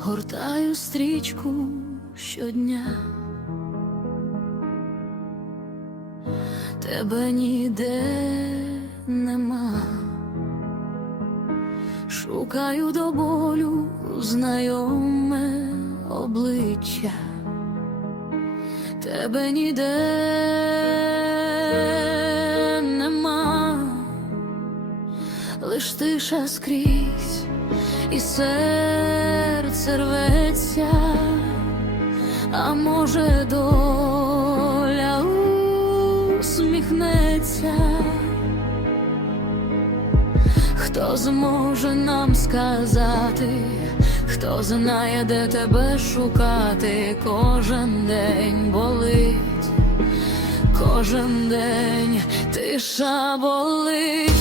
гортаю стрічку щодня, тебе ніде нема, шукаю до болю знайоме обличчя, тебе ніде лиш тиша скрізь і серце рветься, а може доля усміхнеться, хто зможе нам сказати, хто знає, де тебе шукати, кожен день болить, кожен день тиша болить.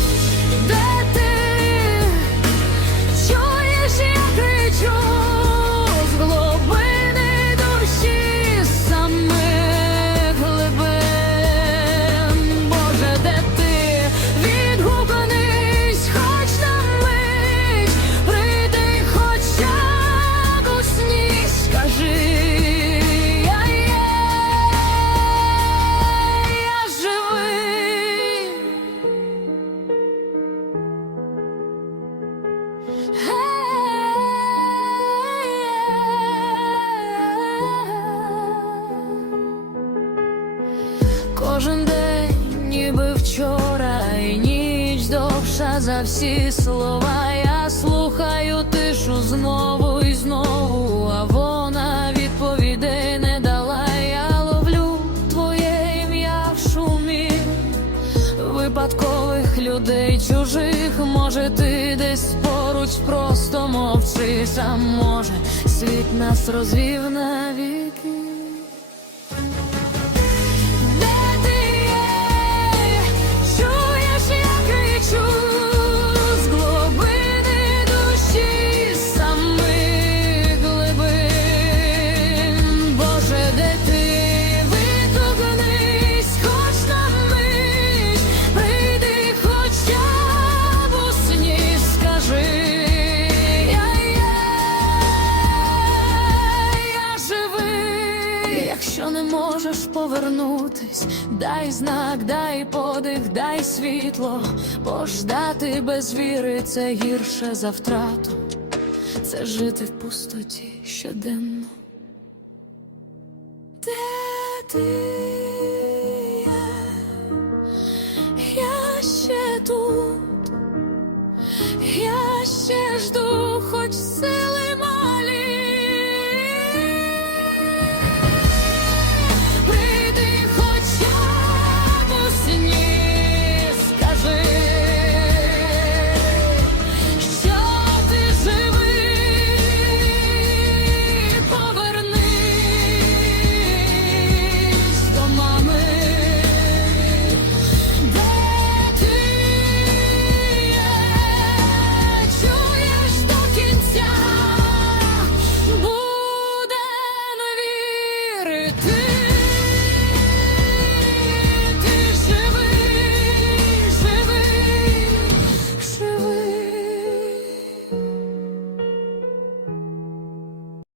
Кожен день, ніби вчора, і ніч довша за всі слова. Я слухаю тишу знову і знову, а вона відповідей не дала. Я ловлю твоє ім'я в шумі випадкових людей чужих, може, ти десь поруч просто мовчиш, а може, світ нас розвів навіки. можеш повернутись, дай знак, дай подих, дай світло, бождати без віри це гірше за втрату, це жити в пустоті щоденно. Де ти я? я ще тут.